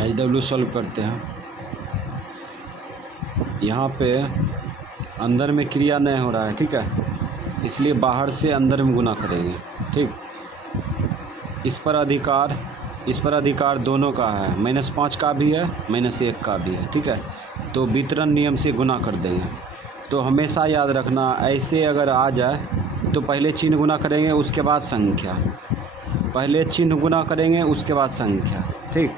HW solve करते हैं। यहाँ पे अंदर में क्रिया नहीं हो रहा है, ठीक है, इसलिए बाहर से अंदर में गुना करेंगे। ठीक, इस पर अधिकार दोनों का है, -5 का भी है, -1 का भी है। ठीक है, तो वितरण नियम से गुना कर देंगे। तो हमेशा याद रखना, ऐसे अगर आ जाए तो पहले चिन्ह गुना करेंगे उसके बाद संख्या, पहले चिन्ह गुना करेंगे उसके बाद संख्या। ठीक,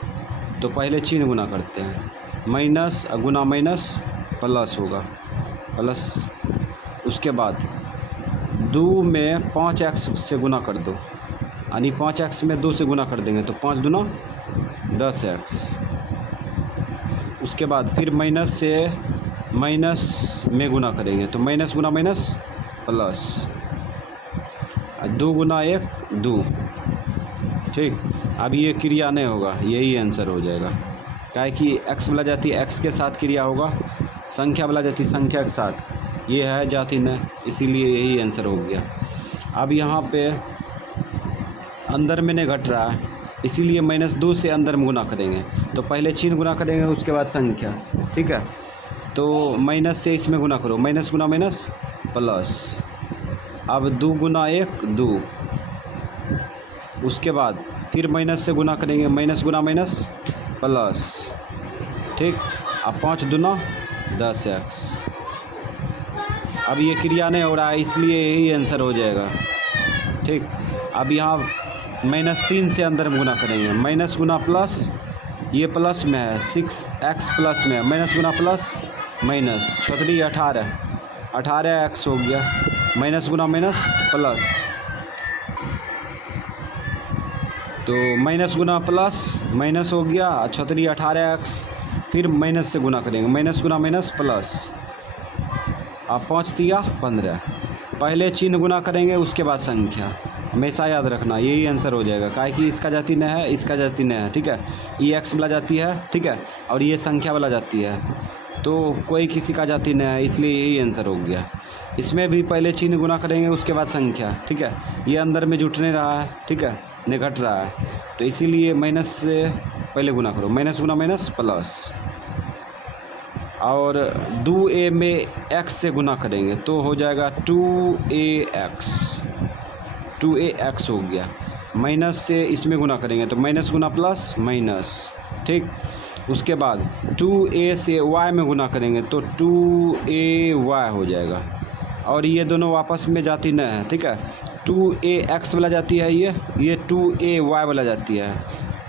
तो पहले चिन्ह गुना करते हैं, माइनस गुना माइनस प्लस होगा, प्लस। उसके बाद 2 में 5x से गुना कर दो, यानी 5x में 2 से गुना कर देंगे तो 5 दूना 10x। उसके बाद फिर माइनस से माइनस में गुना करेंगे तो माइनस गुना माइनस प्लस, 2 गुना 1 2। ठीक, अब ये क्रिया नहीं होगा, यही आंसर हो जाएगा। काहे कि x वाला जाति x के साथ क्रिया होगा, संख्या वाला जाति संख्या के साथ, ये है जाति न, इसीलिए यही आंसर हो गया। अब यहाँ पे अंदर में नहीं घट रहा है, इसीलिए -2 से अंदर में गुना करेंगे। तो पहले चिन्ह गुना करेंगे उसके बाद संख्या। ठीक है, तो माइनस से इसमें गुना करो, माइनस गुना माइनस प्लस। अब 2 गुना 1 2। उसके बाद फिर माइनस से गुना करेंगे, माइनस गुना माइनस प्लस। ठीक, अब 5 दूना 10x। अब ये क्रिया नहीं हो रहा है, इसलिए यही आंसर हो जाएगा। ठीक, अब यहाँ -3 से अंदर में गुना करेंगे, माइनस गुना प्लस, ये प्लस में है 6x प्लस में है, माइनस गुना प्लस माइनस, 4 18 18x हो गया, माइनस गुना माइनस प्लस। तो माइनस गुना प्लस माइनस हो गया, 4 18x। फिर माइनस से गुना करेंगे, माइनस गुना माइनस प्लस। अब 5 तिया 15। पहले चिन्ह गुना करेंगे उसके बाद संख्या, हमेशा याद रखना, यही आंसर हो जाएगा। काहे कि इसका जाति न है, इसका जाति न है। ठीक है, ये x वाला जाति है, ठीक है, और ये संख्या वाला जाति है, तो कोई किसी का जाति न है, इसलिए यही आंसर हो गया। इसमें भी पहले चिन्ह गुना करेंगे उसके बाद संख्या। ठीक है, ये अंदर में जुट नहीं रहा है, ठीक है, नहीं घट रहा है, तो इसीलिए माइनस से पहले गुना करो, माइनस गुना माइनस प्लस। और 2a में x से गुना करेंगे तो हो जाएगा 2ax, 2ax हो गया। माइनस से इसमें गुना करेंगे तो माइनस गुना प्लस माइनस। ठीक, उसके बाद 2a से y में गुना करेंगे तो 2ay हो जाएगा, और ये दोनों आपस में जाती न है। ठीक है, 2ax वाला जाती है, ये 2ay वाला जाती है,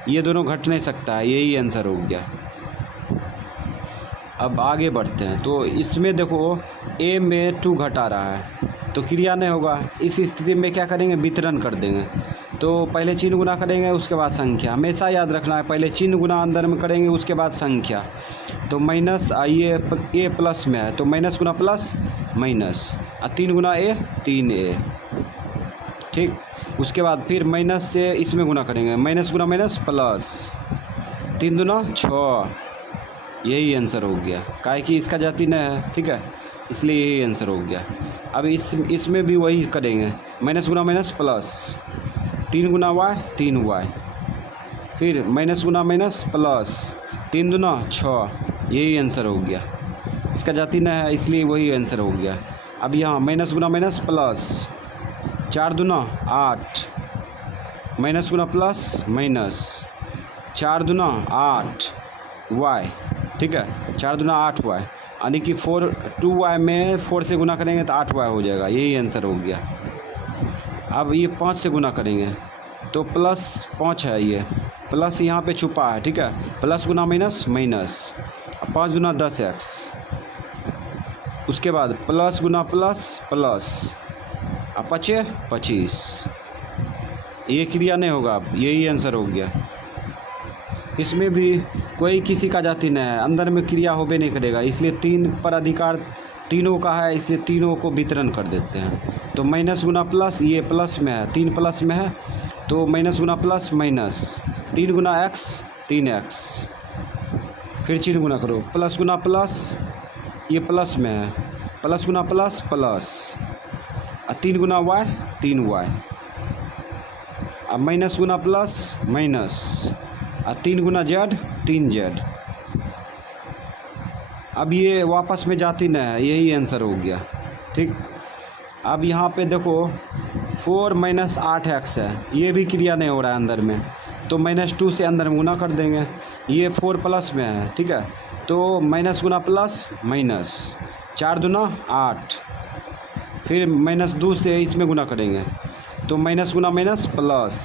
ये दोनों घट नहीं सकता है, यही आंसर हो गया। अब आगे बढ़ते हैं, तो इसमें देखो a में 2 घटा रहा है तो क्रिया नहीं होगा। इस स्थिति में क्या करेंगे, वितरण कर देंगे। तो पहले चिन्ह गुना करेंगे उसके बाद संख्या, हमेशा याद रखना है, पहले चिन्ह गुना अंदर में करेंगे उसके बाद संख्या। तो माइनस ये a प्लस में है तो माइनस गुना plus minus, 3 Guna a 3a। ठीक, उसके बाद फिर माइनस से इसमें गुना करेंगे, माइनस गुना माइनस प्लस, 3 दूना 6, यही आंसर हो गया। काहे कि इसका जाति न है, ठीक है, इसलिए यही आंसर हो गया। अब इसमें भी वही करेंगे, माइनस गुना माइनस प्लस, 3 गुना y 3y, फिर माइनस गुना माइनस प्लस, 3 दूना 6, यही आंसर हो गया। इसका जाति न है, इसलिए वही आंसर हो गया। अब यहाँ माइनस गुना माइनस प्लस, 4 दूना 8, माइनस गुना प्लस माइनस, 4 दूना 8 y। ठीक है, 4 दूना 8y, यानी कि 2y में 4 से गुना करेंगे तो 8y हो जाएगा, यही आंसर हो गया। अब ये 5 से गुना करेंगे तो प्लस 5 है, ये प्लस यहाँ पे छुपा है। ठीक है, प्लस गुना माइनस माइनस, 5 दूना 10x। उसके बाद प्लस गुना प्लस प्लस, 5 25, ये क्रिया नहीं होगा, अब यही आंसर हो गया। इसमें भी कोई किसी का जाति नहीं है, अंदर में क्रिया होबे नहीं करेगा, इसलिए 3 पर अधिकार तीनों का है, इसलिए तीनों को वितरण कर देते हैं। तो माइनस गुना प्लस, ये प्लस में है, 3 प्लस में है तो माइनस गुना प्लस माइनस, 3 गुना x 3x। फिर चिन्ह गुना करो, प्लस गुना प्लस, ये प्लस में है, प्लस गुना प्लस प्लस, 3 गुना y 3y, अब माइनस गुना प्लस माइनस, 3 गुना z 3z। अब ये वापस में जाती न है, यही आंसर हो गया। ठीक, अब यहाँ पे देखो 4 - 8x है, ये भी क्रिया नहीं हो रहा है अंदर में, तो -2 से अंदर में गुना कर देंगे। ये 4 प्लस में है, ठीक है, तो माइनस गुना प्लस माइनस, 4 दूना 8, फिर -2 से इसमें गुना करेंगे तो माइनस गुना माइनस प्लस,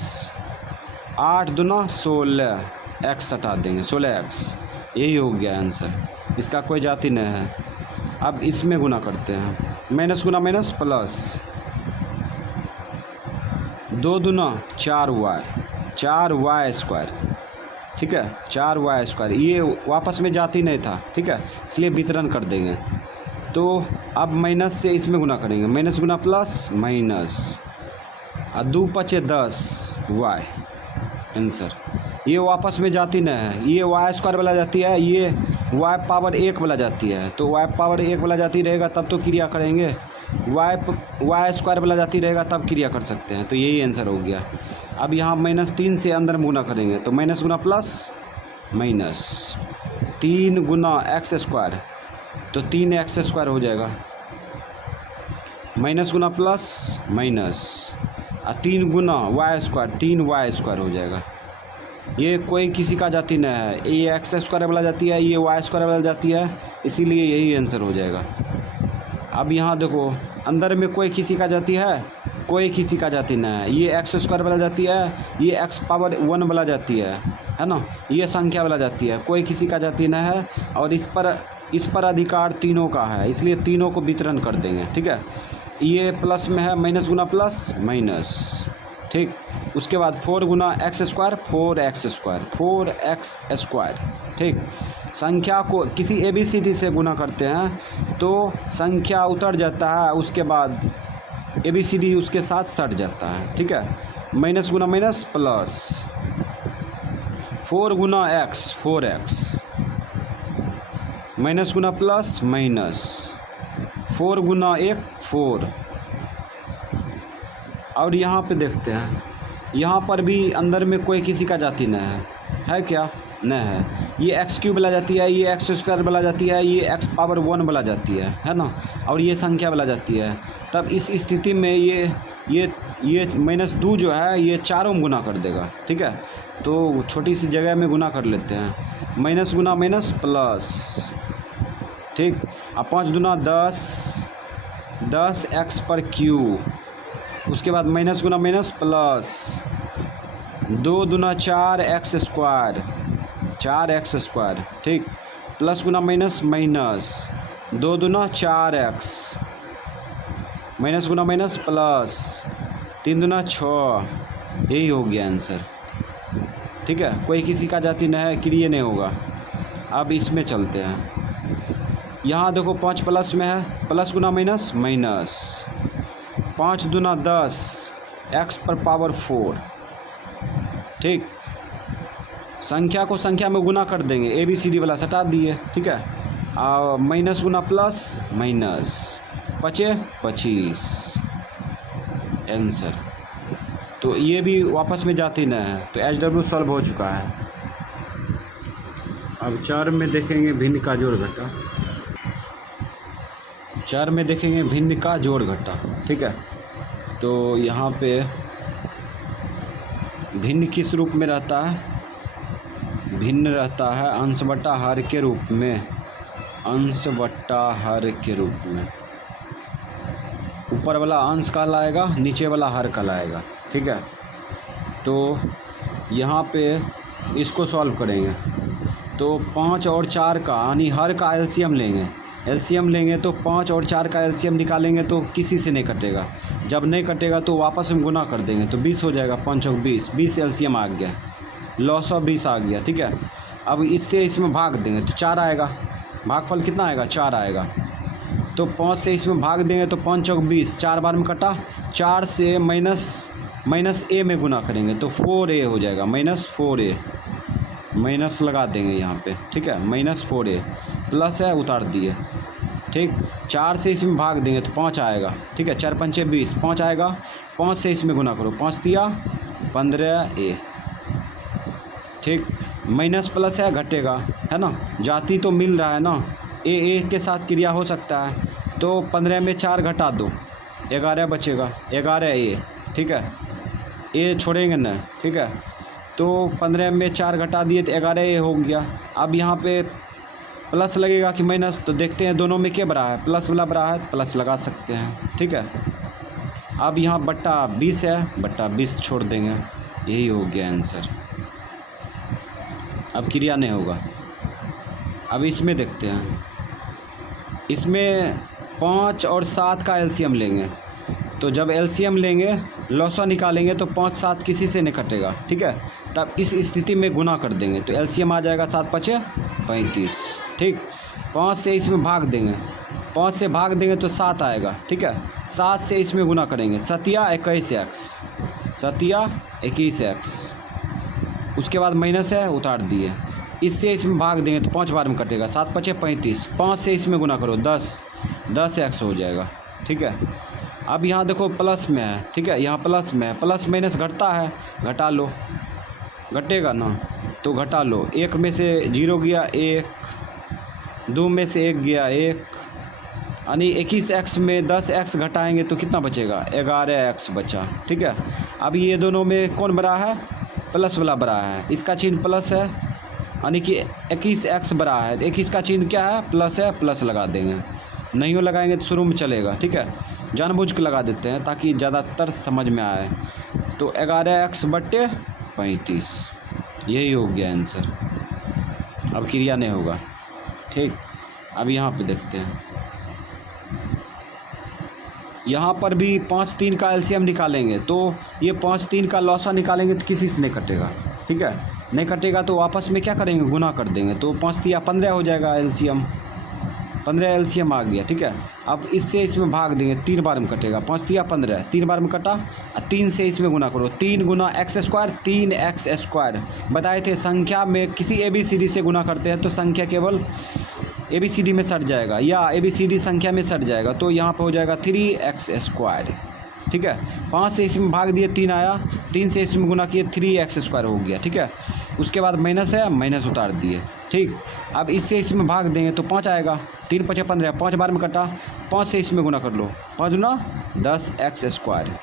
8 दूना 16, x हटा देंगे 16x, यही हो गया आंसर, इसका कोई जाति नहीं है। अब इसमें गुना करते हैं, माइनस गुना माइनस प्लस, 2 दूना 4y, 4y², ठीक है, 4y², ये वापस में जाती नहीं था, ठीक है, इसलिए वितरण कर देंगे। तो अब माइनस से इसमें गुना करेंगे, माइनस गुना प्लस माइनस, और 2 × 5 = 10 y आंसर। ये वापस में जाती नहीं है, ये y² वाला जाती है, ये y⁻1 वाला जाती है, तो y⁻1 वाला जाती रहेगा तब तो क्रिया करेंगे, y² वाला जाती रहेगा तब क्रिया कर सकते हैं, तो यही आंसर हो गया। अब यहाँ -3 से अंदर में गुना करेंगे तो माइनस गुना प्लस माइनस, 3 × x², तो 3x² हो जाएगा, माइनस गुना प्लस माइनस, और 3 × y², 3y² हो जाएगा। ये कोई किसी का जाति नहीं है, ये x² वाला जाती है, ये y² वाला जाती है, इसीलिए यही आंसर हो जाएगा। अब यहाँ देखो अंदर में कोई किसी का जाति है, कोई किसी का जाति नहीं है, ये x² वाला जाती है, ये x⁻1 वाला जाती है ना, ये संख्या वाला जाती है, कोई किसी का जाति नहीं है, और इस पर अधिकार तीनों का है, इसलिए तीनों को वितरण कर देंगे, ठीक है। ये प्लस में है, माइनस गुना प्लस माइनस, ठीक। उसके बाद 4 × x², 4x², ठीक। संख्या को किसी ABCD से गुना करते हैं तो संख्या उतर जाता है, उसके बाद ABCD उसके साथ सट जाता है, ठीक है। माइनस गुना minus plus, 4 × x, 4x, minus गुना प्लस माइनस, 4 × 1 4। और यहाँ पे देखते हैं, यहाँ पर भी अंदर में कोई किसी का जाति नहीं है क्या? नहीं है। ये x³ वाला जाती है, ये x² वाला जाती है, ये x⁻1 वाला जाती है ना, और ये संख्या वाला जाती है। तब इस स्थिति में ये -2 जो है ये चारों में गुना कर देगा, ठीक है। तो छोटी सी जगह में गुना कर लेते हैं, माइनस गुना माइनस प्लस, ठीक। अब 5 दूना 10, 10x/3, उसके बाद माइनस गुना माइनस प्लस, 2 दूना 4x², 4x², ठीक। प्लस गुना माइनस माइनस, 2 दूना 4x, माइनस गुना माइनस प्लस, 3 दूना 6, यही हो गया आंसर, ठीक है। कोई किसी का जाति नहीं है, क्रिया नहीं होगा। अब इसमें चलते हैं, यहाँ देखो 5 प्लस में है, प्लस गुना माइनस माइनस, 5 दूना 10, x⁻4, ठीक। संख्या को संख्या में गुना कर देंगे, ABCD वाला सटा दिए, ठीक है। माइनस गुना प्लस माइनस, 5 25 आंसर। तो ये भी वापस में जाती नहीं है, तो HW सॉल्व हो चुका है। अब 4 में देखेंगे भिन्न का जोड़ घटा, 4 में देखेंगे भिन्न का जोड़ घटा, ठीक है। तो यहाँ पे भिन्न किस रूप में रहता है? भिन्न रहता है अंश बटा हर के रूप में, अंश बटा हर के रूप में। ऊपर वाला अंश कहलाएगा, नीचे वाला हर कहलाएगा, ठीक है। तो यहाँ पे इसको सॉल्व करेंगे तो 5 और 4 का यानी हर का एलसीएम लेंगे, एलसीएम लेंगे तो 5 और 4 का एलसीएम निकालेंगे तो किसी से नहीं कटेगा, जब नहीं कटेगा तो वापस हम गुना कर देंगे तो 20 हो जाएगा, 5 और 20, 20 एलसीएम आ गया, लॉस ऑफ 20 आ गया, ठीक है। अब इससे इसमें भाग देंगे तो 4 आएगा, भागफल कितना आएगा? 4 आएगा। तो 5 से इसमें भाग देंगे तो 5 और 20, 4 बार में कटा, 4 से माइनस a में गुना करेंगे तो 4a हो जाएगा, -4a, माइनस लगा देंगे यहाँ पे, ठीक है, -4a, प्लस है उतार दिए, ठीक। 4 से इसमें भाग देंगे तो 5 आएगा, ठीक है, 4 × 5 = 20, 5 आएगा, 5 से इसमें गुना करो, 5 × 3 = 15a, ठीक। माइनस प्लस है, घटेगा, है ना, जाति तो मिल रहा है ना, ए के साथ क्रिया हो सकता है। तो 15 में 4 घटा दो, 11 बचेगा, 11 ए, ठीक है, ए छोड़ेंगे ना, ठीक है। तो 15 में 4 घटा दिए तो 11 ए हो गया। अब यहाँ पे प्लस लगेगा कि माइनस, तो देखते हैं दोनों में क्या बड़ा है, प्लस वाला बड़ा है तो प्लस लगा सकते हैं, ठीक है। अब यहाँ बट्टा 20 है, बट्टा 20 छोड़ देंगे, यही हो गया आंसर। अब क्रिया नहीं होगा। अब इसमें देखते हैं, इसमें 5 और 7 का एलसीएम लेंगे, तो जब एलसीएम लेंगे लॉसा निकालेंगे तो 5 7 किसी से नहीं कटेगा, ठीक है। तब इस स्थिति में गुना कर देंगे तो एलसीएम आ जाएगा 7 5 35, ठीक। 5 से इसमें भाग देंगे, 5 से भाग देंगे तो 7 आएगा, ठीक है। 7 से इसमें गुना करेंगे, 7 21 एक्स, 7 21 एक्स, उसके बाद माइनस है, उतार दिए। इससे इसमें भाग देंगे तो 5 बार में कटेगा, 7 5 35, 5 से इसमें गुना करो 10 एक्स हो जाएगा, ठीक है। अब यहाँ देखो प्लस में है, ठीक है, यहाँ प्लस में है, प्लस माइनस घटता है, घटा लो, घटेगा ना, तो घटा लो। 1 में से 0 गया 1, 2 में से 1 गया 1, यानी 21 एक्स में 10 एक्स घटाएंगे तो कितना बचेगा, 11 एक्स बचा, ठीक है। अब ये दोनों में कौन बड़ा है, प्लस वाला बड़ा है, इसका चिन्ह प्लस है, यानी कि 21 एक्स बड़ा है, 21 का चिन्ह क्या है, प्लस है, प्लस लगा देंगे। नहीं हो लगाएंगे तो शुरू में चलेगा, ठीक है, जानबूझ के लगा देते हैं ताकि ज़्यादातर समझ में आए। तो 11 एक्स बट्टे 35, यही हो गया आंसर। अब क्रिया नहीं होगा, ठीक। अब यहाँ पे देखते हैं, यहाँ पर भी 5 3 का एलसीएम निकालेंगे, तो ये 5 3 का लॉसा निकालेंगे तो किसी से नहीं कटेगा, ठीक है, नहीं कटेगा तो आपस में क्या करेंगे, गुना कर देंगे, तो 5 3 15 हो जाएगा एलसीएम, 15 एलसीएम आ गया, ठीक है। अब इससे इसमें भाग देंगे, 3 बार में कटेगा, 5 3 15, 3 बार में कटा, 3 से इसमें गुना करो, 3 गुना एक्स स्क्वायर, 3 एक्स स्क्वायर। बताए थे संख्या में किसी ABCD से गुना करते हैं तो संख्या केवल ABCD में सट जाएगा या ABCD संख्या में सट जाएगा, तो यहाँ पर हो जाएगा 3x स्क्वायर, ठीक है। 5 से इसमें भाग दिए 3 आया, 3 से इसमें गुना किए 3x स्क्वायर हो गया, ठीक है। उसके बाद माइनस है, माइनस उतार दिए, ठीक। अब इससे इसमें भाग देंगे तो 5 आएगा, 3 5 15, 5 बार में कटा, 5 से इसमें गुना कर लो, 5 गुना 10x स्क्वायर।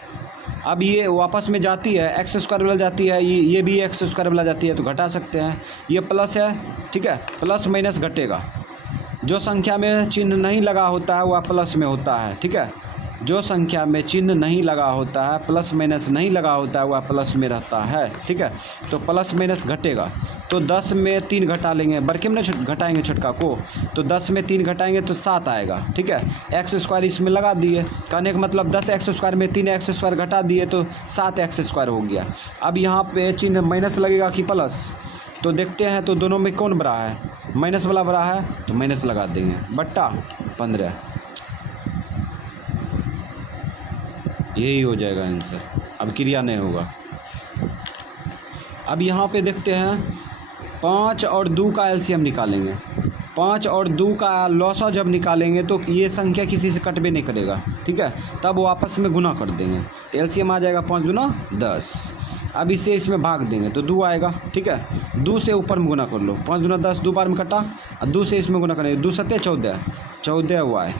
अब ये वापस में जाती है, एक्स स्क्वायर वाला जाती है, ये भी एक्स स्क्वायर वाला जाती है, तो घटा सकते हैं। ये प्लस है, ठीक है, प्लस माइनस घटेगा, जो संख्या में चिन्ह नहीं लगा होता है वह प्लस में होता है, ठीक है। जो संख्या में चिन्ह नहीं लगा होता है, प्लस माइनस नहीं लगा होता है, वह प्लस में रहता है, ठीक है। तो प्लस माइनस घटेगा, तो 10 में 3 घटा लेंगे, बड़के में घटाएंगे छोटका को, तो 10 में 3 घटाएंगे तो 7 आएगा, ठीक है। एक्स स्क्वायर इसमें लगा दिए, कहने का मतलब 10 एक्स स्क्वायर में 3 एक्स स्क्वायर घटा दिए तो 7 एक्स स्क्वायर हो गया। अब यहाँ पे चिन्ह माइनस लगेगा कि प्लस, तो देखते हैं तो दोनों में कौन बड़ा है, माइनस वाला बड़ा है, तो माइनस लगा देंगे, बट्टा 15, यही हो जाएगा आंसर। अब क्रिया नहीं होगा। अब यहाँ पे देखते हैं 5 और 2 का एलसीएम निकालेंगे, 5 और 2 का लॉसा जब निकालेंगे तो ये संख्या किसी से कटबे नहीं करेगा, ठीक है, तब वो आपस में गुना कर देंगे, तो एलसीएम आ जाएगा 5 दूना 10। अब इसे इसमें भाग देंगे तो 2 आएगा, ठीक है, 2 से ऊपर में गुना कर लो, 5 दूना 10, 2 बार में कटा, और 2 से इसमें गुना करेंगे, 2 7 14 वाई,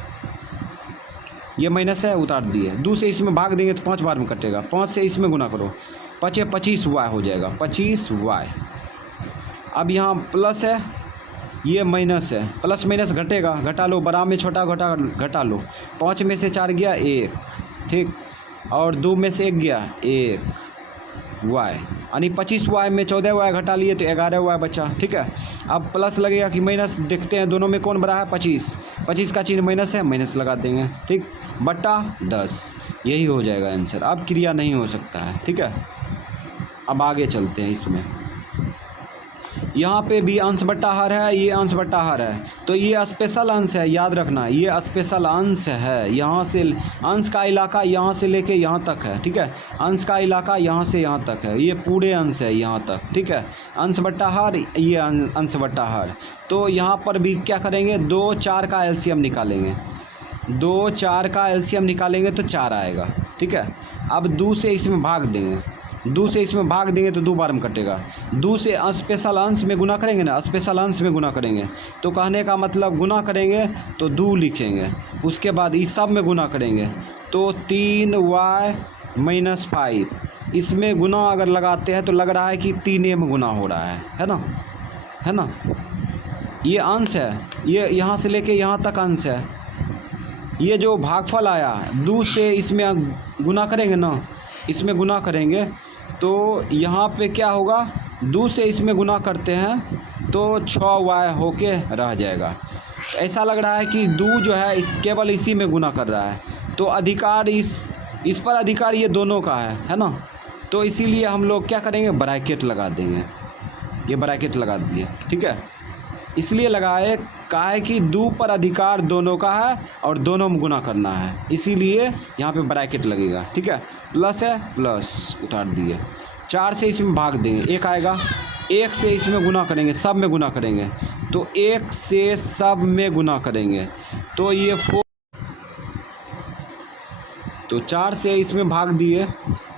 ये माइनस है, उतार दिए। 2 से इसमें भाग देंगे तो 5 बार में कटेगा, 5 से इसमें गुना करो, 5 25 वाई हो जाएगा, 25 वाई। अब यहाँ प्लस है, ये माइनस है, प्लस माइनस घटेगा, घटा लो, बड़ा में छोटा घटा लो, 5 में से 4 गया 1, ठीक, और 2 में से 1 गया 1 वाई, यानी 25 वाई में 14 वाई घटा लिए तो 11 वाई बचा, ठीक है। अब प्लस लगेगा कि माइनस, देखते हैं दोनों में कौन बड़ा है, 25 का चिन्ह माइनस है, माइनस लगा देंगे, ठीक, बट्टा 10, यही हो जाएगा आंसर। अब क्रिया नहीं हो सकता है, ठीक है। अब आगे चलते हैं, इसमें यहाँ पे भी अंश बट्टा हर है, ये अंश बट्टा हर है, तो ये स्पेशल अंश है, याद रखना, ये स्पेशल अंश है। यहाँ से अंश का इलाका यहाँ से लेके यहाँ तक है, ठीक है, अंश का इलाका यहाँ से यहाँ तक है, ये पूरे अंश है यहाँ तक, ठीक है, अंश बट्टा हर, ये अंश बट्टा हर। तो यहाँ पर भी क्या करेंगे, 2 4 का एलसीएम निकालेंगे, 2 4 का एलसीएम निकालेंगे तो 4 आएगा, ठीक है। अब 2 से इसमें भाग देंगे, 2 से इसमें भाग देंगे तो 2 बार में कटेगा। 2 से स्पेशल अंश में गुना करेंगे ना, स्पेशल अंश में गुना करेंगे तो कहने का मतलब गुना करेंगे तो 2 लिखेंगे, उसके बाद इस सब में गुना करेंगे तो 3y - 5। इसमें गुना अगर लगाते हैं तो लग रहा है कि 3a में गुना हो रहा है ना, है ना। ये अंश है, ये यहाँ से लेके यहाँ तक अंश है। ये जो भागफल आया 2 से इसमें गुना करेंगे ना, इसमें गुना करेंगे तो यहाँ पे क्या होगा, 2 से इसमें गुना करते हैं तो 6y होके रह जाएगा। ऐसा लग रहा है कि 2 जो है इस केवल इसी में गुना कर रहा है, तो अधिकार इस पर अधिकार ये दोनों का है ना। तो इसीलिए हम लोग क्या करेंगे, ब्रैकेट लगा देंगे। ये ब्रैकेट लगा दिए, ठीक है। इसलिए लगाए कहा है कि 2 पर अधिकार दोनों का है और दोनों में गुना करना है, इसीलिए यहाँ पे ब्रैकेट लगेगा, ठीक है। प्लस है, प्लस उतार दिए। 4 से इसमें भाग देंगे, 1 आएगा। 1 से इसमें गुना करेंगे, सब में गुना करेंगे तो 1 से सब में गुना करेंगे तो ये 4। तो 4 से इसमें भाग दिए,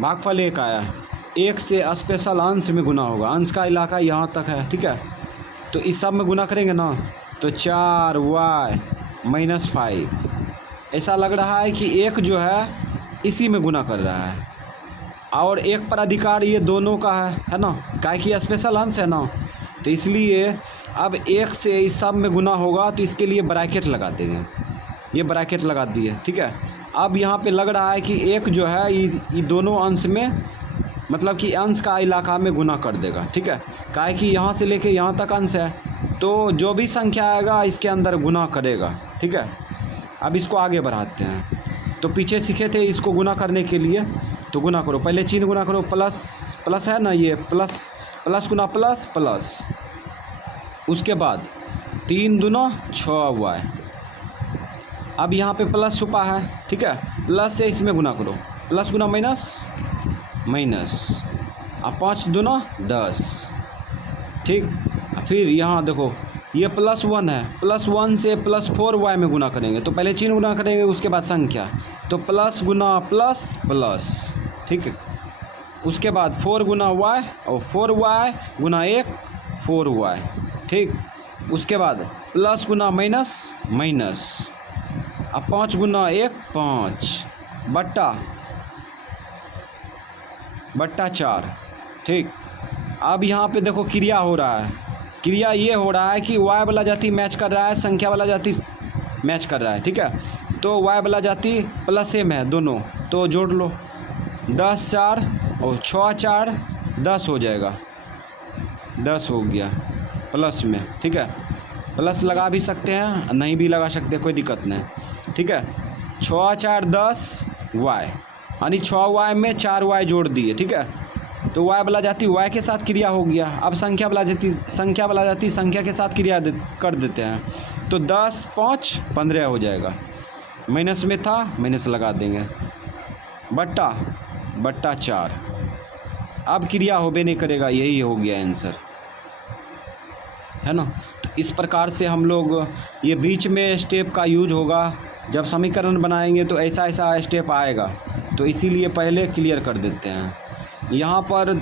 भागफल 1 आया। 1 से स्पेशल अंश में गुना होगा, अंश का इलाका यहाँ तक है, ठीक है। तो इस सब में गुना करेंगे ना तो 4y - 5। ऐसा लग रहा है कि 1 जो है इसी में गुना कर रहा है और 1 पर अधिकार ये दोनों का है ना, काहे कि स्पेशल अंश है ना। तो इसलिए अब 1 से इस सब में गुना होगा तो इसके लिए ब्रैकेट लगा देंगे, ये ब्रैकेट लगा दिए, ठीक है। अब यहाँ पे लग रहा है कि 1 जो है ये दोनों अंश में, मतलब कि अंश का इलाका में गुना कर देगा, ठीक है। काहे कि यहाँ से लेके यहाँ तक अंश है तो जो भी संख्या आएगा इसके अंदर गुना करेगा, ठीक है। अब इसको आगे बढ़ाते हैं। तो पीछे सीखे थे इसको गुना करने के लिए, तो गुना करो, पहले चिन्ह गुना करो, प्लस प्लस है ना, ये प्लस प्लस गुना प्लस प्लस, उसके बाद 3 दूना 6y। अब यहाँ पे प्लस छुपा है, ठीक है। प्लस से इसमें गुना करो, प्लस गुना माइनस माइनस, अब 5 दूना 10, ठीक। फिर यहाँ देखो ये +1 है, +1 से +4y में गुना करेंगे तो पहले चिन्ह गुना करेंगे उसके बाद संख्या, तो प्लस गुना प्लस प्लस, ठीक है। उसके बाद 4 गुना y और 4y गुना 1 4y, ठीक। उसके बाद प्लस गुना माइनस माइनस, अब 5 गुना 1 5 बट्टा 4, ठीक। अब यहाँ पे देखो क्रिया हो रहा है, क्रिया ये हो रहा है कि y वाला जाति मैच कर रहा है, संख्या वाला जाति मैच कर रहा है, ठीक है। तो y वाला जाति प्लस m है दोनों, तो जोड़ लो, 10 4 और 6 4 10 हो जाएगा, 10 हो गया प्लस में, ठीक है। प्लस लगा भी सकते हैं, नहीं भी लगा सकते, कोई दिक्कत नहीं, ठीक है। 6 4 10 y, यानी 6y में 4y जोड़ दिए, ठीक है। तो y वाला जाति y के साथ क्रिया हो गया। अब संख्या वाला जाति संख्या के साथ क्रिया कर देते हैं, तो 10 5 15 हो जाएगा। माइनस में था, माइनस लगा देंगे, बट्टा 4। अब क्रिया होबे नहीं करेगा, यही हो गया आंसर, है ना। तो इस प्रकार से हम लोग ये बीच में स्टेप का यूज होगा, जब समीकरण बनाएंगे तो ऐसा ऐसा स्टेप आएगा, तो इसीलिए पहले क्लियर कर देते हैं। यहाँ पर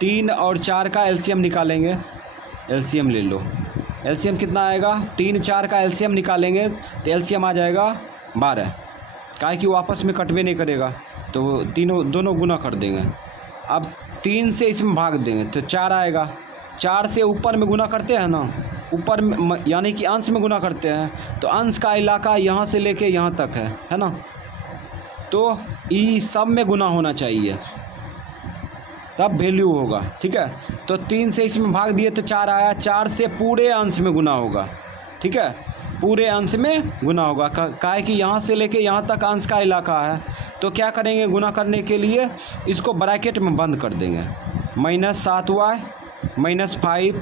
3 और 4 का एलसीएम निकालेंगे, एलसीएम ले लो, एलसीएम कितना आएगा, 3 4 का एलसीएम निकालेंगे तो एलसीएम आ जाएगा 12, काहे कि वो आपस में कटवे नहीं करेगा, तो दोनों गुना कर देंगे। अब 3 से इसमें भाग देंगे तो 4 आएगा, 4 से ऊपर में गुना करते हैं ना, ऊपर में यानी कि अंश में गुना करते हैं, तो अंश का इलाका यहाँ से लेके यहाँ तक है ना, तो ई सब में गुना होना चाहिए तब वैल्यू होगा, ठीक है। तो 3 से इसमें भाग दिए तो 4 आया, 4 से पूरे अंश में गुना होगा, ठीक है, पूरे अंश में गुना होगा, काहे कि यहाँ से लेके यहाँ तक अंश का इलाका है। तो क्या करेंगे, गुना करने के लिए इसको ब्रैकेट में बंद कर देंगे, -7y -5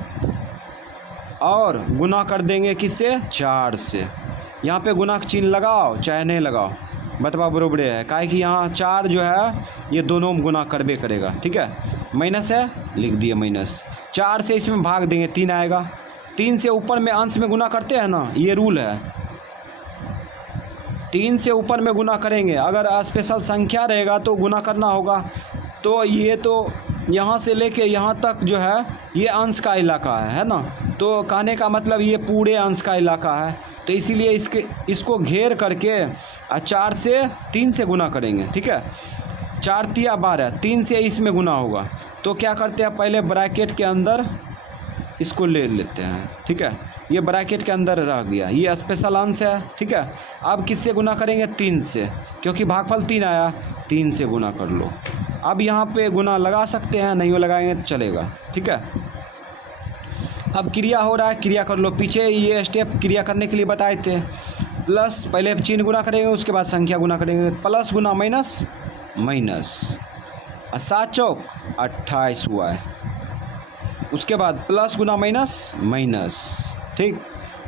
और गुना कर देंगे किससे, 4 से। यहाँ पे गुना का चिन्ह लगाओ चाहे नहीं लगाओ, बतवा बरोबर है, काहे कि यहाँ 4 जो है ये दोनों में गुना करबे करेगा, ठीक है। माइनस है, लिख दिए माइनस। 4 से इसमें भाग देंगे, 3 आएगा। 3 से ऊपर में अंश में गुना करते हैं ना, ये रूल है, 3 से ऊपर में गुना करेंगे। अगर स्पेशल संख्या रहेगा तो गुना करना होगा, तो ये तो यहाँ से लेके यहाँ तक जो है ये अंश का इलाका है ना। तो कहने का मतलब ये पूरे अंश का इलाका है, तो इसीलिए इसको घेर करके 4 से 3 से गुना करेंगे, ठीक है। 4 तिया 12, 3 से इसमें गुना होगा। तो क्या करते हैं, पहले ब्रैकेट के अंदर इसको ले लेते हैं, ठीक है। ये ब्रैकेट के अंदर रह गया, ये स्पेशल अंश है, ठीक है। अब किससे गुना करेंगे, 3 से, क्योंकि भागफल 3 आया, 3 से गुना कर लो। अब यहाँ पे गुना लगा सकते हैं, नहीं लगाएंगे तो चलेगा, ठीक है। अब क्रिया हो रहा है, क्रिया कर लो। पीछे ये स्टेप क्रिया करने के लिए बताए थे। प्लस पहले चिन्ह गुना करेंगे, उसके बाद संख्या गुना करेंगे। प्लस गुना माइनस, माइनस 7 चौक 28 हुआ है। उसके बाद प्लस गुना माइनस, माइनस, ठीक।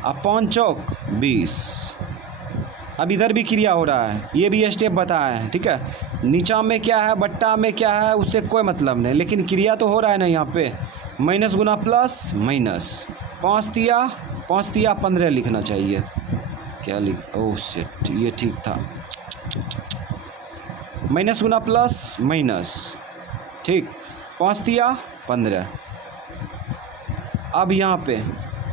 अब 5 चौक 20। अब इधर भी क्रिया हो रहा है, ये भी स्टेप बताया है, ठीक है। नीचा में क्या है, बट्टा में क्या है, उससे कोई मतलब नहीं, लेकिन क्रिया तो हो रहा है ना यहाँ पे। माइनस गुना प्लस, माइनस 5 तिया 15 लिखना चाहिए। क्या लिख, ओह शिट, ये ठीक था। माइनस गुना प्लस, माइनस, ठीक। 5 तिया 15। अब यहाँ पे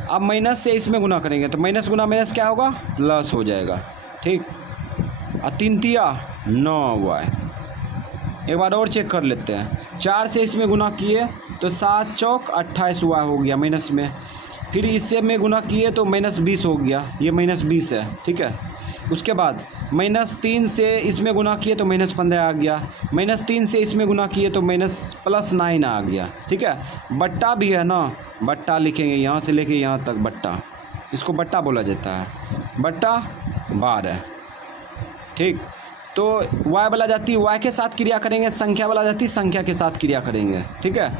अब माइनस से इसमें गुना करेंगे, तो माइनस गुना माइनस क्या होगा, प्लस हो जाएगा, ठीक। और 3 तिया 9 हुआ है। एक बार और चेक कर लेते हैं। 4 से इसमें गुना किए तो 7 चौक 28 हुआ, हो गया माइनस में। फिर इससे में गुना किए तो माइनस 20 हो गया, ये माइनस 20 है, ठीक है। उसके बाद माइनस 3 से इसमें गुना किए तो माइनस 15 आ गया। माइनस 3 से इसमें गुना किए तो माइनस प्लस 9 आ गया, ठीक है। बट्टा भी है ना, बट्टा लिखेंगे, यहाँ से लेके यहाँ तक बट्टा, इसको बट्टा बोला जाता है। बट्टा 12, ठीक। तो y वाला जाती y के साथ क्रिया करेंगे, संख्या वाला जाती संख्या के साथ क्रिया करेंगे, ठीक है।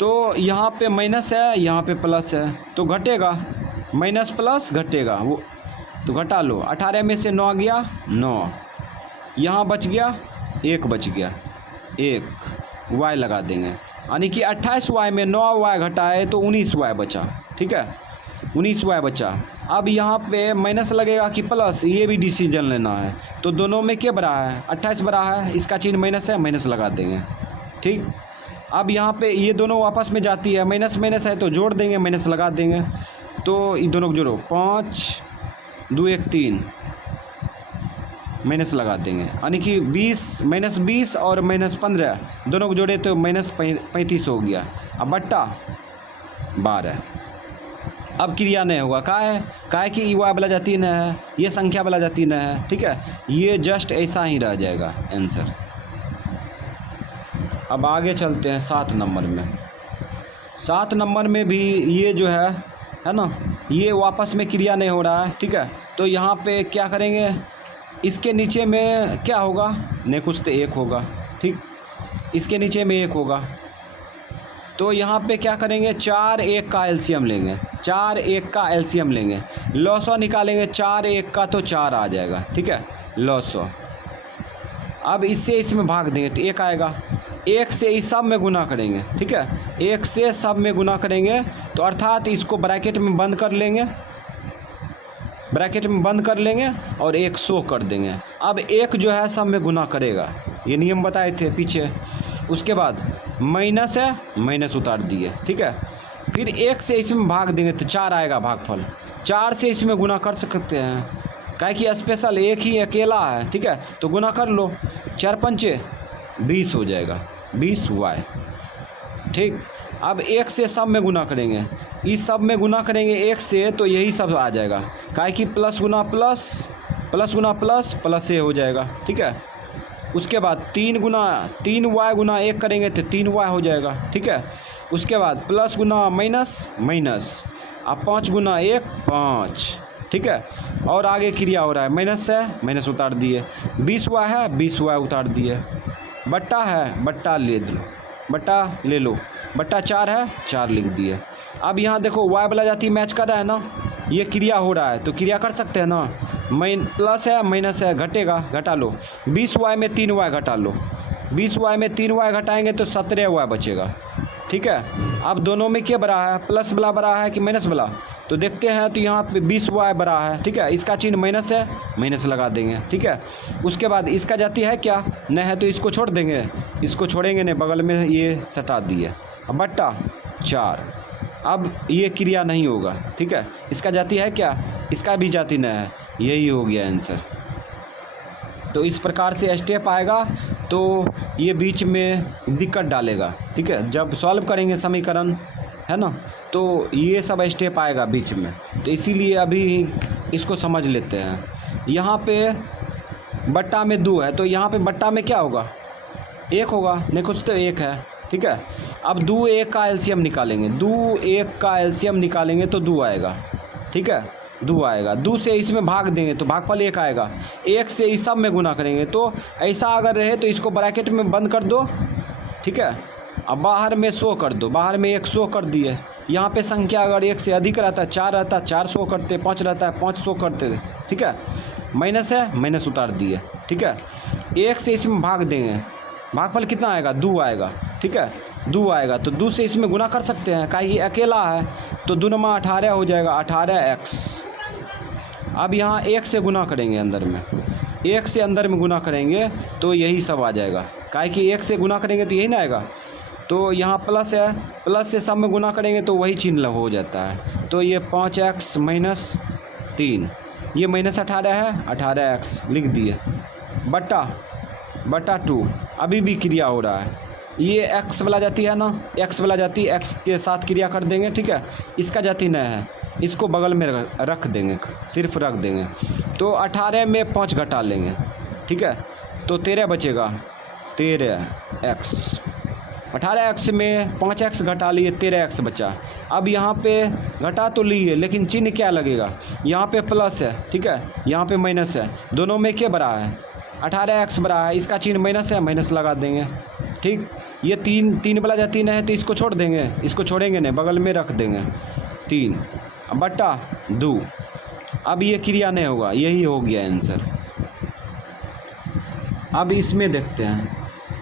तो यहाँ पे माइनस है, यहाँ पे प्लस है, तो घटेगा, माइनस प्लस घटेगा, वो तो घटा लो। 18 में से 9 गया 9, यहाँ बच गया 1, बच गया 1, y लगा देंगे, यानी कि 28y में 9y घटाए तो 19y बचा, ठीक है। 19y बचा। अब यहाँ पे माइनस लगेगा कि प्लस, ये भी डिसीजन लेना है। तो दोनों में क्या बड़ा है, 28 बड़ा है, इसका चिन्ह माइनस है, माइनस लगा देंगे, ठीक। अब यहाँ पे ये दोनों आपस में जाती है, माइनस माइनस है तो जोड़ देंगे, माइनस लगा देंगे। तो ये दोनों को जोड़ो, 5 2 1 3, माइनस लगा देंगे, यानी कि 20 माइनस 20 और माइनस 15 दोनों को जोड़े तो माइनस 35 हो गया। अब बट्टा 12। अब क्रिया नहीं होगा, का है कि y वाला जाती न है, ये संख्या वाला जाती न है, ठीक है। ये जस्ट ऐसा ही रह जाएगा आंसर। अब आगे चलते हैं 7 नंबर में। 7 नंबर में भी ये जो है ना, ये वापस में क्रिया नहीं हो रहा है, ठीक है। तो यहाँ पे क्या करेंगे, इसके नीचे में क्या होगा, नहीं कुछ तो 1 होगा, ठीक। इसके नीचे में 1 होगा, तो यहाँ पे क्या करेंगे, 4 1 का एलसीएम लेंगे, 4 1 का एलसीएम लेंगे, लॉसो निकालेंगे, 4 1 का तो 4 आ जाएगा, ठीक है, लॉसो। अब इससे इसमें भाग देंगे तो 1 आएगा। 1 से इस सब में गुना करेंगे, ठीक है, 1 से सब में गुना करेंगे, तो अर्थात इसको ब्रैकेट में बंद कर लेंगे, ब्रैकेट में बंद कर लेंगे और 100 कर देंगे। अब 1 जो है सब में गुना करेगा, ये नियम बताए थे पीछे। उसके बाद माइनस है, माइनस उतार दिए, ठीक है। फिर 1 से इसमें भाग देंगे तो 4 आएगा भागफल। 4 से इसमें गुना कर सकते हैं, काहे कि स्पेशल 1 ही अकेला है, ठीक है। तो गुना कर लो, 4 पंचे 20 हो जाएगा, 20y, ठीक। अब 1 से सब में गुना करेंगे, इस सब में गुना करेंगे 1 से, तो यही सब आ जाएगा, काहे कि प्लस गुना प्लस, प्लस गुना प्लस, प्लस ये हो जाएगा, ठीक है। उसके बाद 3y गुना 1 करेंगे तो 3y हो जाएगा, ठीक है। उसके बाद प्लस गुना माइनस, माइनस, अब 5 गुना 1 5, ठीक है। और आगे क्रिया हो रहा है, माइनस है, माइनस उतार दिए, 20y है, 20y उतार दिए। बट्टा है, बट्टा ले लो, बट्टा ले लो, बट्टा 4 है, 4 लिख दिए। अब यहाँ देखो y वाला जाती मैच कर रहा है ना, ये क्रिया हो रहा है तो क्रिया कर सकते हैं ना। प्लस है, माइनस है, घटेगा, घटा लो। 20y में 3y घटा लो, 20y में 3y घटाएंगे तो 17y बचेगा, ठीक है। अब दोनों में क्या बड़ा है, प्लस वाला बड़ा है कि माइनस वाला, तो देखते हैं। तो यहाँ पे 20y बड़ा है, ठीक है। इसका चिन्ह माइनस है, माइनस लगा देंगे, ठीक है। उसके बाद इसका जाति है क्या, न है, तो इसको छोड़ देंगे, इसको छोड़ेंगे नहीं, बगल में ये सटा दिए। अब बट्टा 4, अब ये क्रिया नहीं होगा, ठीक है। इसका जाति है क्या, इसका भी जाति न है, यही हो गया आंसर। तो इस प्रकार से स्टेप आएगा, तो ये बीच में दिक्कत डालेगा, ठीक है। जब सॉल्व करेंगे समीकरण, है ना, तो ये सब स्टेप आएगा बीच में। तो इसीलिए अभी इसको समझ लेते हैं। यहाँ पे बट्टा में 2 है, तो यहाँ पे बट्टा में क्या होगा, 1 होगा, नहीं कुछ तो 1 है, ठीक है। अब 2 1 का एलसीएम निकालेंगे, 2 1 का एलसीएम निकालेंगे तो 2 आएगा, ठीक है, 2 आएगा। 2 से इसमें भाग देंगे तो भागफल 1 आएगा। 1 से इस सब में गुना करेंगे, तो ऐसा अगर रहे तो इसको ब्रैकेट में बंद कर दो, ठीक है। अब बाहर में 100 कर दो, बाहर में 100 कर दिए। यहाँ पे संख्या अगर 1 से अधिक रहता है, 4 रहता है 400 करते, 5 रहता है 500 करते, ठीक है। माइनस है, माइनस उतार दिए, ठीक है। 1 से इसमें भाग देंगे, भागफल कितना आएगा, 2 आएगा, ठीक है, 2 आएगा। तो 2 से इसमें गुना कर सकते हैं, काहे ये अकेला है, तो 2 × 18 हो जाएगा, 18x। अब यहाँ 1 से गुना करेंगे, अंदर में 1 से अंदर में गुना करेंगे तो यही सब आ जाएगा, काहे कि 1 से गुना करेंगे तो यही ना आएगा। तो यहाँ प्लस है, प्लस से सब में गुना करेंगे तो वही चिन्ह हो जाता है। तो ये 5x - 3, ये -18 है, 18x लिख दिए, बट्टा 2। अभी भी क्रिया हो रहा है, ये x वाला जाति है ना, x वाला जाति x के साथ क्रिया कर देंगे, ठीक है। इसका जाति न है, इसको बगल में रख देंगे, सिर्फ रख देंगे। तो 18 में 5 घटा लेंगे, ठीक है, तो 13 बचेगा, 13x। 18x में 5x घटा लिए, 13x बचा। अब यहाँ पे घटा तो लिए, लेकिन चिन्ह क्या लगेगा, यहाँ पे प्लस है, ठीक है, यहाँ पे माइनस है, दोनों में क्या बड़ा है, 18x बड़ा है, इसका चिन्ह माइनस है, माइनस लगा देंगे, ठीक। ये 3 वाला जाति न है तो इसको छोड़ देंगे, इसको छोड़ेंगे नहीं, बगल में रख देंगे, 3 बट्टा 2। अब ये क्रिया नहीं होगा, यही हो गया आंसर। अब इसमें देखते हैं,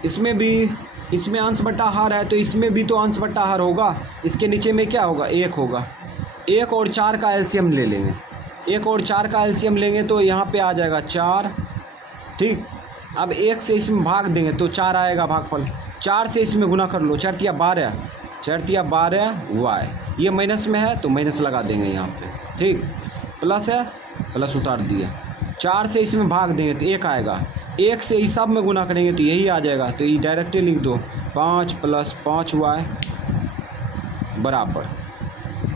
इसमें भी, इसमें अंश बट्टा हार है, तो इसमें भी तो अंश बट्टा हार होगा। इसके नीचे में क्या होगा, 1 होगा। 1 और 4 का एलसीएम ले लेंगे, 1 और 4 का एलसीएम लेंगे तो यहाँ पे आ जाएगा 4, ठीक। अब 1 से इसमें भाग देंगे तो 4 आएगा भागफल, 4 से इसमें गुना कर लो, 4 × 12, 4 × 12 y। ये माइनस में है तो माइनस लगा देंगे यहाँ पे, ठीक। प्लस है, प्लस उतार दिए, 4 से इसमें भाग देंगे तो 1 आएगा। 1 से इस सब में गुना करेंगे तो यही आ जाएगा, तो ये डायरेक्टली लिख दो, 5 + 5y बराबर।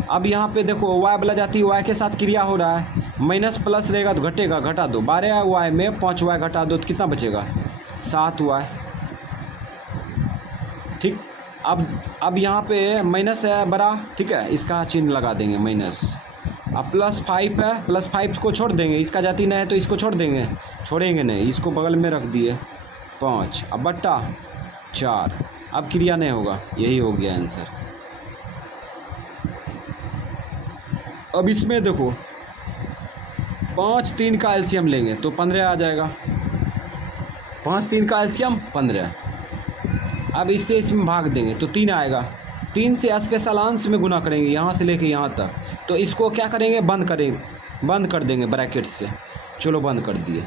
अब यहाँ पे देखो y वाला जाति y के साथ क्रिया हो रहा है, माइनस प्लस रहेगा तो घटेगा, घटा दो, 12y में 5y घटा दो तो कितना बचेगा, 7y, ठीक। अब यहाँ पे माइनस है बड़ा, ठीक है, इसका चिन्ह लगा देंगे माइनस। अब +5 है, +5 को छोड़ देंगे, इसका जाति नहीं है तो इसको छोड़ देंगे, छोड़ेंगे नहीं, इसको बगल में रख दिए, 5। अब बट्टा 4, अब क्रिया नहीं होगा, यही हो गया आंसर। अब इसमें देखो 5 3 का एलसीएम लेंगे तो 15 आ जाएगा, 5 3 का एलसीएम 15। अब इससे इसमें भाग देंगे तो 3 आएगा, 3 से स्पेशल अंश में गुना करेंगे, यहाँ से लेके यहाँ तक, तो इसको क्या करेंगे, बंद कर देंगे ब्रैकेट से। चलो बंद कर दिए,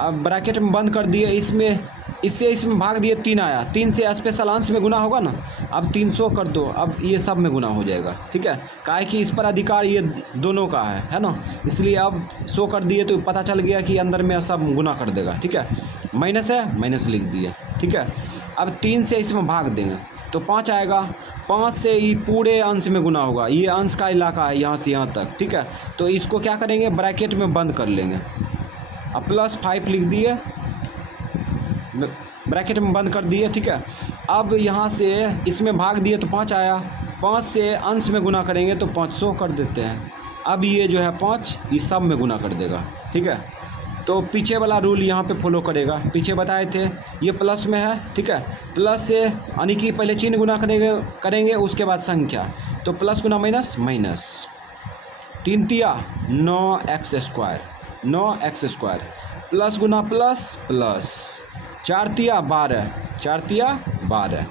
अब ब्रैकेट में बंद कर दिए, इससे इसमें भाग दिए, 3 आया, 3 से स्पेशल अंश में गुना होगा ना, अब 300 कर दो, अब ये सब में गुना हो जाएगा, ठीक है, काहे कि इस पर अधिकार ये दोनों का है ना, इसलिए अब 100 कर दिए तो पता चल गया कि अंदर में सब गुना कर देगा, ठीक है। माइनस है, माइनस लिख दिए, ठीक है। अब 3 से इसमें भाग देंगे तो 5 आएगा, 5 से ये पूरे अंश में गुना होगा, ये अंश का इलाका है यहाँ से यहाँ तक, ठीक है। तो इसको क्या करेंगे, ब्रैकेट में बंद कर लेंगे। अब +5 लिख दिए, ब्रैकेट में बंद कर दिए, ठीक है। अब यहाँ से इसमें भाग दिए तो 5 आया, 5 से अंश में गुना करेंगे तो 500 कर देते हैं। अब ये जो है 5 इस सब में गुना कर देगा, ठीक है। तो पीछे वाला रूल यहाँ पे फॉलो करेगा, पीछे बताए थे, ये प्लस में है, ठीक है। प्लस से यानी कि पहले चिन्ह गुना करेंगे उसके बाद संख्या, तो प्लस गुना माइनस, 3 × 9x², 9x², प्लस गुना प्लस, 4 × 12, 4 × 12,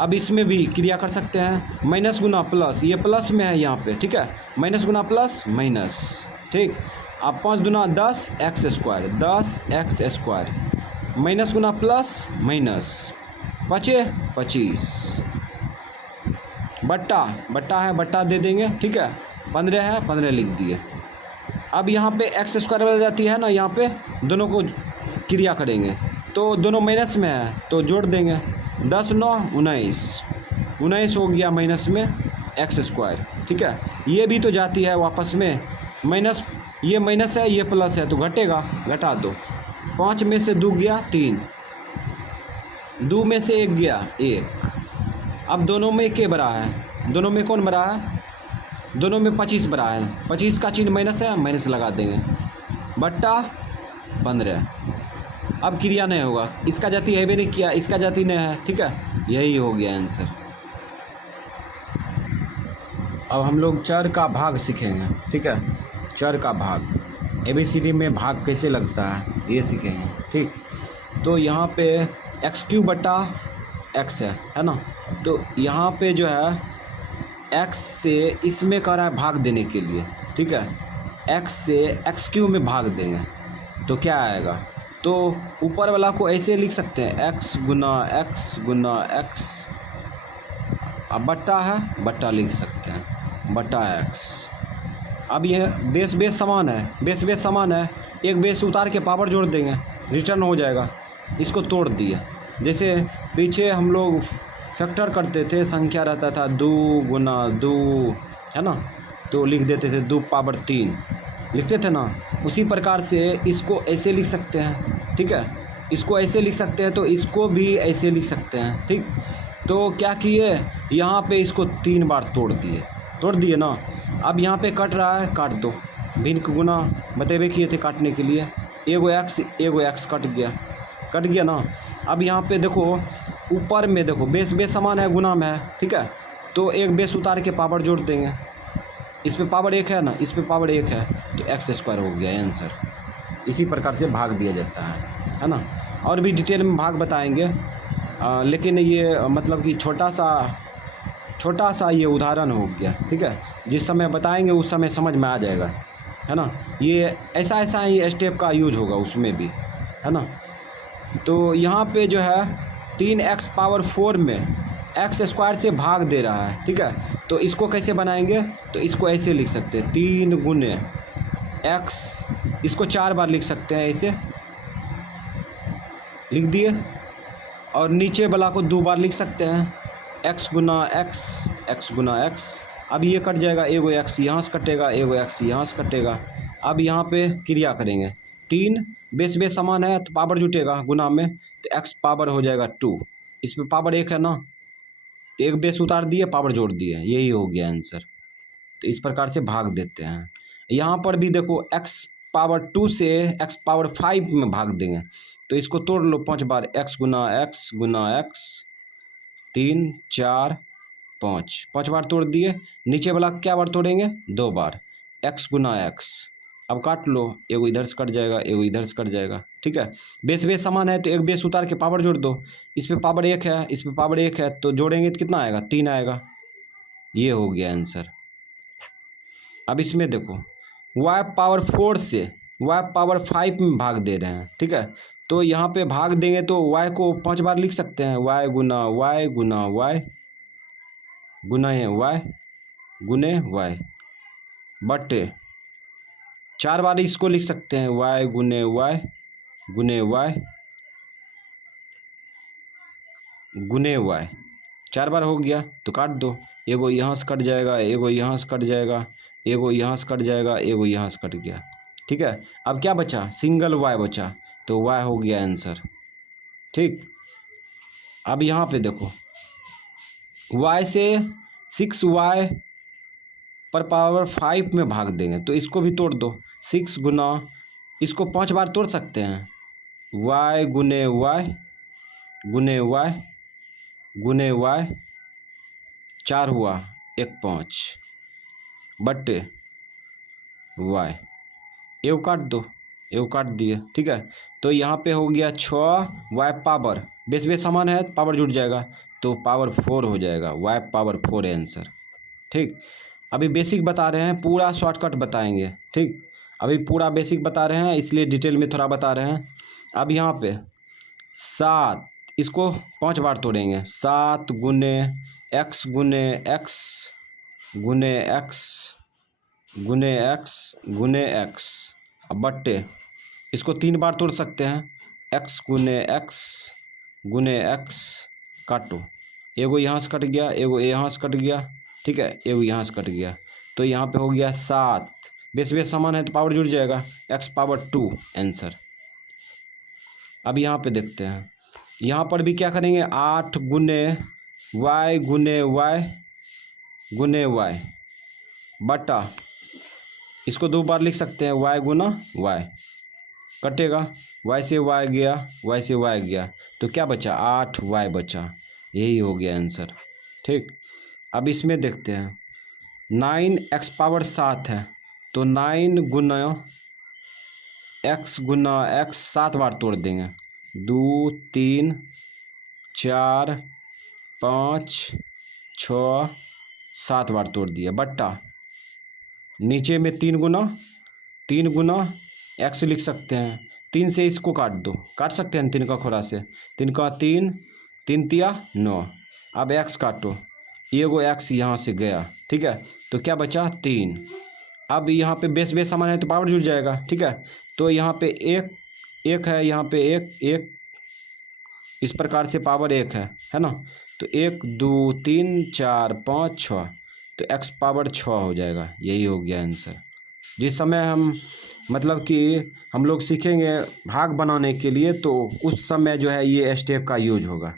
अब इसमें भी क्रिया कर सकते हैं, माइनस गुना प्लस, ये प्लस में है यहाँ पे, ठीक है, माइनस गुना प्लस माइनस, ठीक। अब 5 दुना 10 x square, 10 x square, minus गुना प्लस माइनस, बचे 25, बट्टा बट्टा है, बट्टा दे देंगे, ठीक है, 15 है, 15 लिख दिए। अब यहाँ पे एक्स स्क्वायर बन जाती है ना, यहाँ पे दोनों को क्रिया करेंगे तो दोनों माइनस में है तो जोड़ देंगे, 10 9 19, 19 हो गया माइनस में एक्स स्क्वायर, ठीक है। ये भी तो जाती है वापस में माइनस, ये माइनस है ये प्लस है तो घटेगा, घटा दो, 5 में से 2 गया 3, 2 में से 1 गया 1, अब दोनों में के बड़ा है, दोनों में कौन बड़ा है, दोनों में 25 बड़ा है, 25 का चिन्ह माइनस है, माइनस लगा देंगे, बट्टा 15। अब क्रिया नहीं होगा, इसका जाति है भी नहीं किया, इसका जाति नहीं है, ठीक है, यही हो गया आंसर। अब हम लोग चर का भाग सीखेंगे, ठीक है, चर का भाग, ABCD में भाग कैसे लगता है ये सीखेंगे, ठीक। तो यहाँ पे x³ बटा x है ना, तो यहाँ पे जो है x से इसमें कह रहा है भाग देने के लिए, ठीक है, x से x³ में भाग देंगे तो क्या आएगा, तो ऊपर वाला को ऐसे लिख सकते हैं x गुना x, अब बट्टा है, बट्टा लिख सकते हैं, बट्टा x। अब यह बेस बेस समान है, बेस बेस समान है, एक बेस उतार के पावर जोड़ देंगे, रिटर्न हो जाएगा, इसको तोड़ दिए। जैसे पीछे हम लोग फैक्टर करते थे, संख्या रहता था 2 गुना 2, है ना, तो लिख देते थे 2 पावर 3 लिखते थे ना, उसी प्रकार से इसको ऐसे लिख सकते हैं, ठीक है, इसको ऐसे लिख सकते हैं तो इसको भी ऐसे लिख सकते हैं, ठीक। तो क्या किए, यहाँ पे इसको 3 बार तोड़ दिए ना। अब यहाँ पे कट रहा है, काट दो, भिन्न गुना बतेबे किए थे काटने के लिए, एगो एक्स कट गया ना। अब यहाँ पे देखो ऊपर में देखो बेस समान है, गुना में है, ठीक है, तो एक बेस उतार के पावर जोड़ देंगे, इस पे पावर 1 है ना, इस पे पावर 1 है तो x² हो गया आंसर। इसी प्रकार से भाग दिया जाता है ना। और भी डिटेल में भाग बताएंगे, लेकिन ये मतलब कि छोटा सा ये उदाहरण हो गया, ठीक है, जिस समय बताएंगे उस समय समझ में आ जाएगा, है ना। ये ऐसा ही स्टेप का यूज होगा उसमें भी, है ना। तो यहाँ पे जो है 3x पावर 4 में x² से भाग दे रहा है, ठीक है, तो इसको कैसे बनाएंगे, तो इसको ऐसे लिख सकते हैं 3 गुने x, इसको 4 बार लिख सकते हैं, ऐसे लिख दिए, और नीचे वाला को 2 बार लिख सकते हैं, x गुना x। अब ये कट जाएगा, एगो x यहाँ से कटेगा, एगो x यहाँ से कटेगा। अब यहाँ पे क्रिया करेंगे, 3 बेस समान है तो पावर जुटेगा गुना में, तो x पावर हो जाएगा 2, इसमें पावर 1 है ना, तो एक बेस उतार दिए, पावर जोड़ दिए, यही हो गया आंसर। तो इस प्रकार से भाग देते हैं। यहाँ पर भी देखो x पावर 2 से x पावर 5 में भाग देंगे, तो इसको तोड़ लो 5 बार, x गुना x, 3 4 5 बार तोड़ दिए। नीचे वाला क्या बार तोड़ेंगे, 2 बार, x गुना x। अब काट लो, एगो इधर से कट जाएगा, एगो इधर से कट जाएगा, ठीक है। बेस समान है तो एक बेस उतार के पावर जोड़ दो, इस पे पावर 1 है, इस पे पावर 1 है, तो जोड़ेंगे तो कितना आएगा, 3 आएगा, ये हो गया आंसर। अब इसमें देखो y पावर 4 से y पावर 5 में भाग दे रहे हैं, ठीक है, तो यहाँ पे भाग देंगे तो y को 5 बार लिख सकते हैं, y गुना y गुने y बटे 4 बार इसको लिख सकते हैं, y गुने y गुने y 4 बार हो गया तो काट दो, एगो यहाँ से कट जाएगा, एगो यहाँ से कट जाएगा, एगो यहाँ से कट जाएगा, एगो यहाँ से कट गया, ठीक है। अब क्या बचा, सिंगल y बचा, तो y हो गया आंसर, ठीक। अब यहाँ पे देखो y से 6y पर पावर 5 में भाग देंगे, तो इसको भी तोड़ दो, 6 गुना, इसको 5 बार तोड़ सकते हैं, y गुने y 4 हुआ, 1 5 बट्टे y, एगो काट दो, एगो काट दिए, ठीक है। तो यहाँ पे हो गया 6 y पावर, बेस समान है पावर जुट जाएगा, तो तो पावर 4 हो जाएगा, y पावर 4 है आंसर। ठीक, अभी बेसिक बता रहे हैं, पूरा शॉर्टकट बताएंगे। ठीक, अभी पूरा बेसिक बता रहे हैं इसलिए डिटेल में थोड़ा बता रहे हैं। अब यहाँ पे 7, इसको 5 बार तोड़ेंगे। 7 गुने x गुने x गुने x गुने x गुने x, अब बट्टे इसको 3 बार तोड़ सकते हैं। x गुने x गुने x, काटो, एगो यहाँ से कट गया, एगो यहाँ से कट गया, ठीक है, एगो यहाँ से कट गया, तो यहाँ पे हो गया 7। बेस बेस समान है तो पावर जुड़ जाएगा, x पावर 2 आंसर। अब यहाँ पे देखते हैं, यहाँ पर भी क्या करेंगे, 8 गुने y गुने y गुने y बटा, इसको 2 बार लिख सकते हैं, y गुना y, कटेगा, y से y गया, y से y गया, तो क्या बचा, 8y बचा, यही हो गया आंसर। ठीक, अब इसमें देखते हैं, 9x पावर 7 है, तो 9 गुना x गुना x 7 बार तोड़ देंगे, 2 3 4 5 6 7 बार तोड़ दिया, बट्टा नीचे में 3 गुना x लिख सकते हैं, 3 से इसको काट दो, काट सकते हैं 3 का खोरा से, 3 का 3, 3 तिया 9, अब x काटो, एगो x यहाँ से गया, ठीक है, तो क्या बचा 3। अब यहाँ पे बेस बेस समान है तो पावर जुड़ जाएगा, ठीक है, तो यहाँ पे 1 है, यहाँ पे 1 इस प्रकार से पावर 1 है ना, तो 1 2 3 4 5 6, तो x पावर 6 हो जाएगा, यही हो गया आंसर। जिस समय हम मतलब कि हम लोग सीखेंगे भाग बनाने के लिए, तो उस समय जो है ये स्टेप का यूज होगा,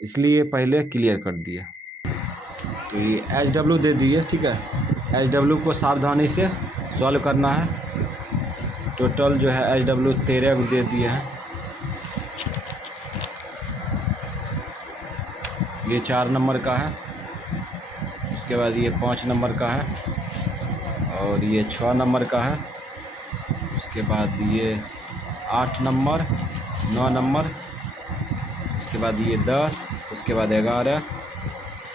इसलिए पहले क्लियर कर दिया। तो ये HW दे दिए, ठीक है, HW को सावधानी से सॉल्व करना है। टोटल जो है HW 13 को दे दिए हैं, ये 4 नंबर का है, उसके बाद ये 5 नंबर का है, और ये 6 नंबर का है, उसके बाद ये 8 नंबर 9 नंबर, उसके बाद ये 10, उसके बाद 11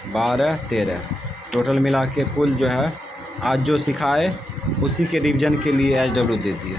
12 13, टोटल मिला के कुल जो है आज जो सिखाए उसी के रिवीजन के लिए HW दे दिए।